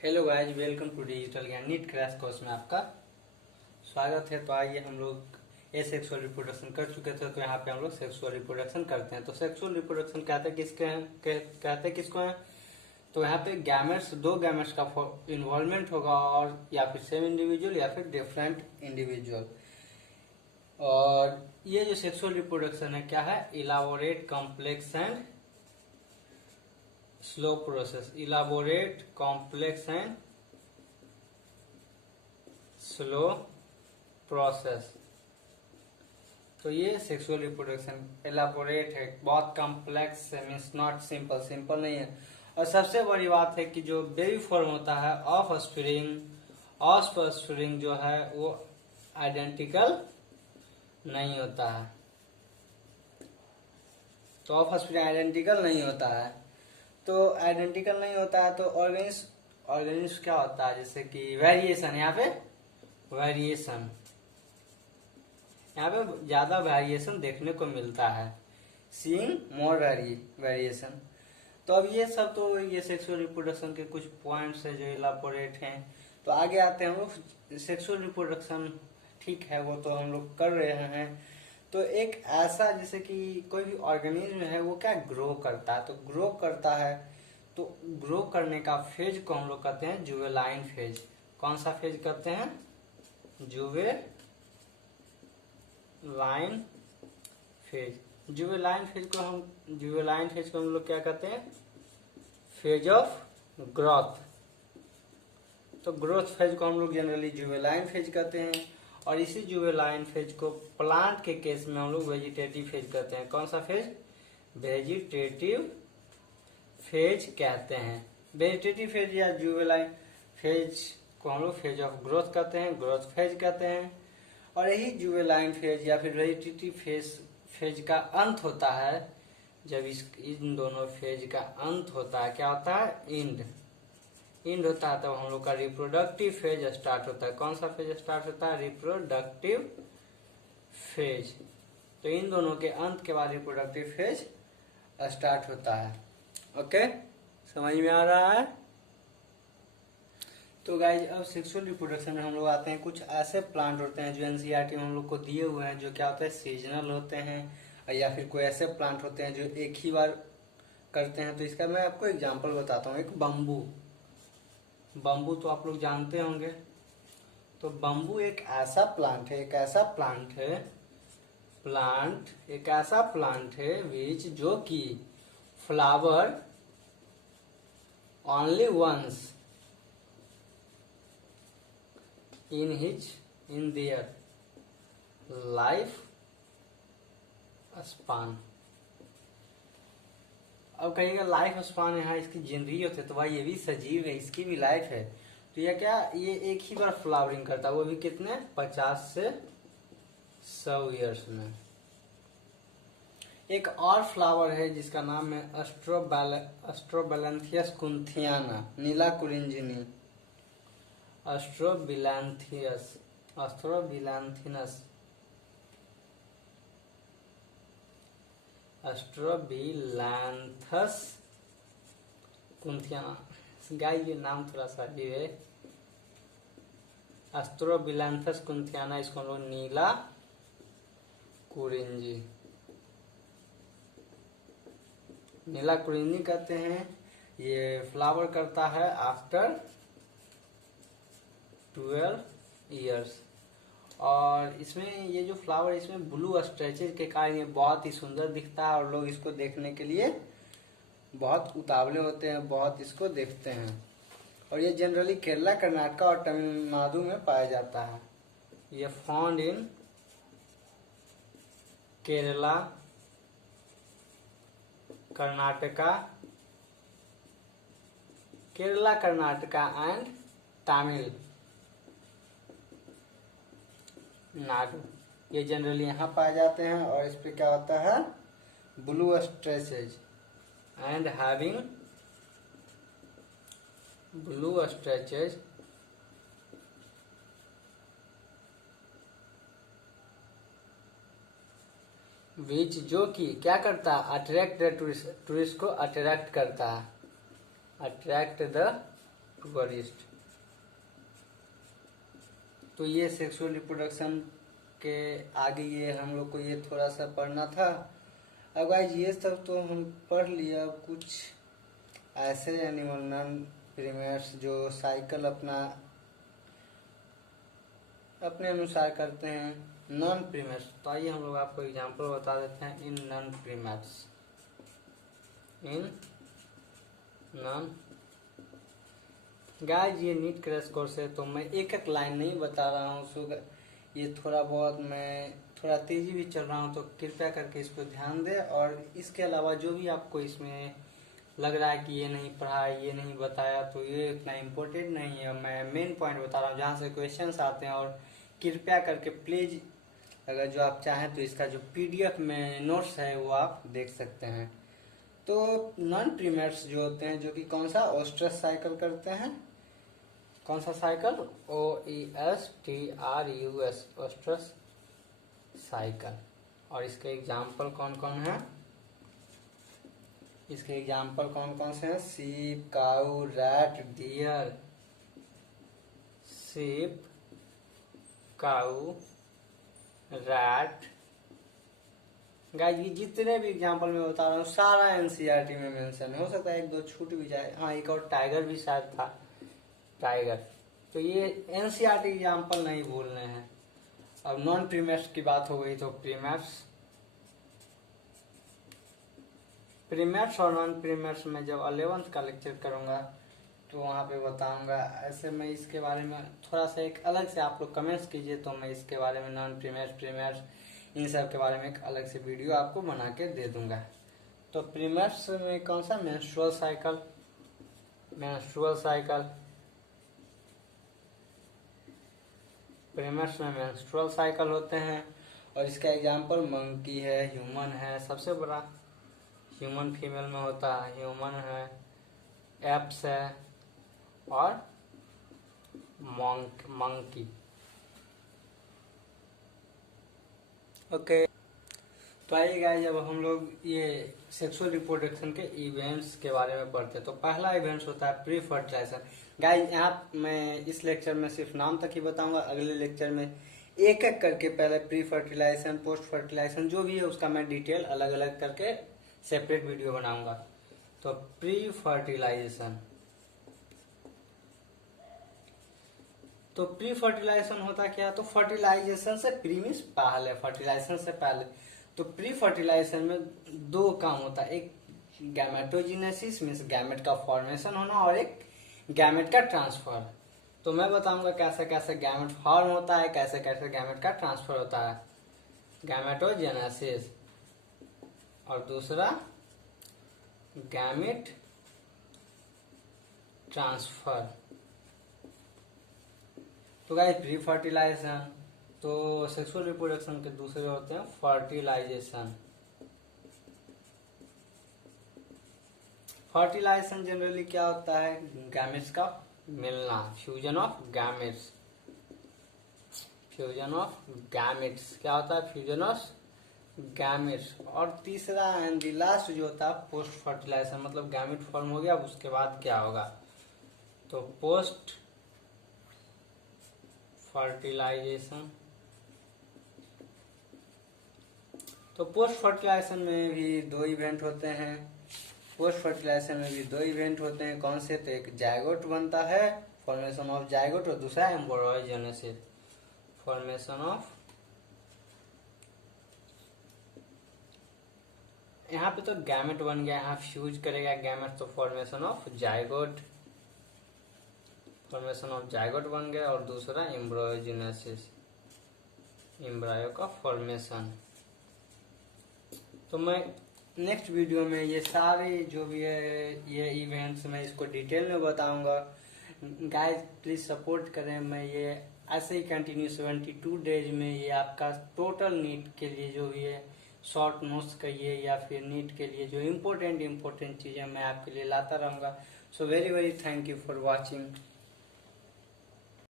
Hello guys, welcome to digital Gyan NEET crash course में आपका स्वागत है। तो आइए हम लोग सेक्सुअल रिप्रोडक्शन कर चुके थे, तो यहाँ पे हम लोग सेक्सुअल रिप्रोडक्शन करते हैं। तो सेक्सुअल रिप्रोडक्शन कहते किसको हैं? तो यहाँ पे गैमेट्स, दो गैमेट्स का इन्वॉल्वमेंट होगा, और या फिर सेम इंडिविजुअल या फिर डिफरेंट इंडिविजुअल। और ये जो सेक्सुअल रिप्रोडक्शन है क्या है? Elaborate, complex and slow process. Elaborate, complex and slow process. तो ये सेक्सुअल रिप्रोडक्शन एलाबोरेट है, बहुत कॉम्प्लेक्स है, मीन्स नॉट सिंपल, सिंपल नहीं है। और सबसे बड़ी बात है कि जो बेबी फॉर्म होता है ऑफस्प्रिंग जो है वो आइडेंटिकल नहीं होता है। तो ऑफस्प्रिंग आइडेंटिकल नहीं होता है। तो आइडेंटिकल नहीं होता है तो ऑर्गेनिज्म क्या होता है? जैसे कि वेरिएशन, यहाँ पे वेरिएशन, यहाँ पे ज्यादा वेरिएशन देखने को मिलता है, सीइंग मोर वेरिएशन। तो अब ये सब तो ये सेक्सुअल रिप्रोडक्शन के कुछ पॉइंट्स है जो इलाबोरेट हैं। तो आगे आते हैं हम लोग। सेक्सुअल रिप्रोडक्शन ठीक है, वो तो हम लोग कर रहे हैं। तो एक ऐसा, जैसे कि कोई भी ऑर्गेनिज्म है वो क्या ग्रो करता है, तो ग्रो करता है, तो ग्रो करने का फेज को हम लोग कहते हैं जुवेलाइन फेज। कौन सा फेज कहते हैं? जुवेलाइन फेज। जुवेलाइन फेज को हम लोग क्या कहते हैं? Phase of growth. तो ग्रोथ फेज को हम लोग जनरली जुवेलाइन फेज कहते हैं। और इसी जुवेलाइन फेज को प्लांट के केस में हम लोग वेजिटेटिव फेज कहते हैं। कौन सा फेज? वेजिटेटिव फेज कहते हैं। वेजिटेटिव फेज या जुवेलाइन फेज को हम लोग फेज ऑफ ग्रोथ कहते हैं, ग्रोथ फेज कहते हैं। और यही जुवेलाइन फेज या फिर वेजिटेटिव फेज का अंत होता है जब इन दोनों फेज का अंत होता है। क्या होता है? इंड होता है। तब हम लोग का रिप्रोडक्टिव फेज स्टार्ट होता है। कौन सा फेज स्टार्ट होता है? Reproductive phase. तो इन दोनों के अंत के बाद रिप्रोडक्टिव फेज स्टार्ट होता है। ओके, समझ में आ रहा है? तो गाइज, अब सेक्सुअल रिप्रोडक्शन में हम लोग आते हैं। कुछ ऐसे प्लांट होते हैं जो एनसीईआरटी में हम लोग को दिए हुए हैं, जो क्या होते हैं? सीजनल होते हैं। या फिर कोई ऐसे प्लांट होते हैं जो एक ही बार करते हैं। तो इसका मैं आपको एग्जांपल बताता हूँ। एक बम्बू तो आप लोग जानते होंगे। तो बम्बू एक ऐसा प्लांट है विच जो कि flower only once in their life span। अब कहिएगा लाइफ स्पान यहाँ इसकी जिंदगी होती है, तो भाई ये भी सजीव है, इसकी भी लाइफ है। तो ये क्या, ये एक ही बार फ्लावरिंग करता है, वो भी कितने? 50 से 100 ईयर्स में। एक और फ्लावर है जिसका नाम है एस्ट्रोबैलेंथियस कुंथियाना, नीला कुरिंजिनी। एस्ट्रोबिलैंथस कुंथियाना। गाइस, ये नाम थोड़ा सा अजीब है। एस्ट्रोबिलैंथस कुंथियाना, इसको हम लोग नीला कुरिंजी कहते हैं। ये फ्लावर करता है आफ्टर 12 ईयर्स। और इसमें ये जो फ्लावर, इसमें ब्लू स्ट्रेचेज के कारण ये बहुत ही सुंदर दिखता है, और लोग इसको देखने के लिए बहुत उतावले होते हैं, बहुत इसको देखते हैं। और ये जनरली केरला, कर्नाटका और तमिलनाडु में पाया जाता है। ये found in Kerala, Karnataka and Tamil Nadu. ये जनरली यहाँ पाए जाते हैं। और इस पे क्या होता है? Blue stretches and having blue stretches which जो कि क्या करता है? अट्रैक्ट द टूरिस्ट को अट्रैक्ट करता है। Attract the tourist. तो ये सेक्सुअल रिप्रोडक्शन के आगे ये हम लोग को ये थोड़ा सा पढ़ना था। अब गाइस ये सब तो हम पढ़ लिया। अब कुछ ऐसे एनिमल नॉन प्रीमेट्स जो साइकिल अपने अनुसार करते हैं नॉन प्रीमेट्स। तो आइए हम लोग आपको एग्जांपल बता देते हैं in non primates. In non guys ये नीट क्रैश कोर्स है तो मैं एक एक लाइन नहीं बता रहा हूँ। सो ये थोड़ा बहुत मैं थोड़ा तेजी भी चल रहा हूँ तो कृपया करके इस पर ध्यान दें। और इसके अलावा जो भी आपको इसमें लग रहा है कि ये नहीं पढ़ा, ये नहीं बताया, तो ये इतना इम्पोर्टेंट नहीं है। मैं मेन पॉइंट बता रहा हूँ जहाँ से क्वेश्चंस आते हैं। और कृपया करके प्लीज अगर जो आप चाहें तो इसका जो PDF में नोट्स है वो आप देख सकते हैं। तो नॉन प्रीमेट्स जो होते हैं जो कि कौन सा ओस्ट्रस साइकिल करते हैं। कौन सा साइकिल? OESTRUS ओस्ट्रस cycle. और इसके एग्जाम्पल कौन कौन है? इसके एग्जाम्पल कौन कौन से हैं? सीप, काऊ, रैट, डियर। सीप, काऊ, रैट। गाइस ये जितने भी एग्जाम्पल मैं बता रहा हूँ सारा NCERT में मेंशन है। हो सकता है एक दो छूट भी जाए। हाँ एक और टाइगर भी शायद था, टाइगर। तो ये NCERT एग्जाम्पल नहीं भूलने हैं। अब नॉन प्रीमेट्स की बात हो गई तो प्रीमेट्स और नॉन प्रीमेट्स में जब 11th का लेक्चर करूंगा तो वहाँ पे बताऊंगा। ऐसे मैं इसके बारे में थोड़ा सा एक अलग से आप लोग कमेंट्स कीजिए तो मैं इसके बारे में नॉन प्रीमेट्स इन सब के बारे में एक अलग से वीडियो आपको बना के दे दूंगा। तो प्रीमेट्स में कौन सा? Menstrual cycle. प्रीमेट्स में मेंस्ट्रुअल साइकिल होते हैं। और इसका एग्जाम्पल मंकी है, ह्यूमन है, सबसे बड़ा ह्यूमन फीमेल में होता है, ह्यूमन है, एप्स है और मंकी। ओके तो आइए गाइस जब हम लोग ये सेक्सुअल रिप्रोडक्शन के इवेंट्स के बारे में पढ़ते हैं तो पहला इवेंट्स होता है प्री फर्टिलाइजेशन। गाइस यहाँ मैं इस लेक्चर में सिर्फ नाम तक ही बताऊंगा। अगले लेक्चर में एक एक करके पहले प्री फर्टिलाइजेशन, पोस्ट फर्टिलाइजेशन जो भी है उसका मैं डिटेल अलग अलग करके सेपरेट वीडियो बनाऊंगा। तो प्री फर्टिलाइजेशन, तो प्री फर्टिलाइजेशन होता क्या? तो फर्टिलाइजेशन से प्रीमिस पहले, फर्टिलाइजेशन से पहले। तो प्री फर्टिलाइजेशन में दो काम होता है, एक गैमेटोजेनेसिस मीन्स गैमेट का फॉर्मेशन होना और एक गैमेट का ट्रांसफर। तो मैं बताऊंगा कैसे कैसे गैमेट फॉर्म होता है, कैसे कैसे गैमेट का ट्रांसफर होता है। गैमेटोजेनेसिस और दूसरा गैमेट ट्रांसफर। तो गाइस प्री फर्टिलाइजेशन, तो सेक्सुअल रिप्रोडक्शन के दूसरे होते हैं फर्टिलाइजेशन। फर्टिलाइजेशन जनरली क्या होता है? गैमेट्स का मिलना, fusion of gametes. Fusion of gametes क्या होता है? Fusion of gametes. और तीसरा एंड द लास्ट जो होता है पोस्ट फर्टिलाइजेशन, मतलब गैमेट फॉर्म हो गया अब उसके बाद क्या होगा? तो पोस्ट फर्टिलाइजेशन। तो पोस्ट फर्टिलाइजेशन में भी दो इवेंट होते हैं। पोस्ट फर्टिलाइजेशन में भी दो इवेंट होते हैं। कौन से? तो एक जायगोट बनता है, फॉर्मेशन ऑफ जायगोट, और दूसरा एम्ब्रियोजेनेसिस, फॉर्मेशन ऑफ। यहाँ पे तो गैमेट बन गया, यहाँ फ्यूज करेगा गैमेट तो formation of zygote, formation of zygote बन गया। और दूसरा एम्ब्रियोजेनेसिस, एम्ब्रायो का फॉर्मेशन। तो मैं नेक्स्ट वीडियो में ये सारे जो भी है ये इवेंट्स मैं इसको डिटेल में बताऊंगा। गाइस प्लीज सपोर्ट करें। मैं ये ऐसे ही कंटिन्यू 72 डेज में ये आपका टोटल नीट के लिए जो भी है शॉर्ट नोट्स कहिए या फिर नीट के लिए जो इम्पोर्टेंट चीजें मैं आपके लिए लाता रहूंगा। So very very thank you for watching.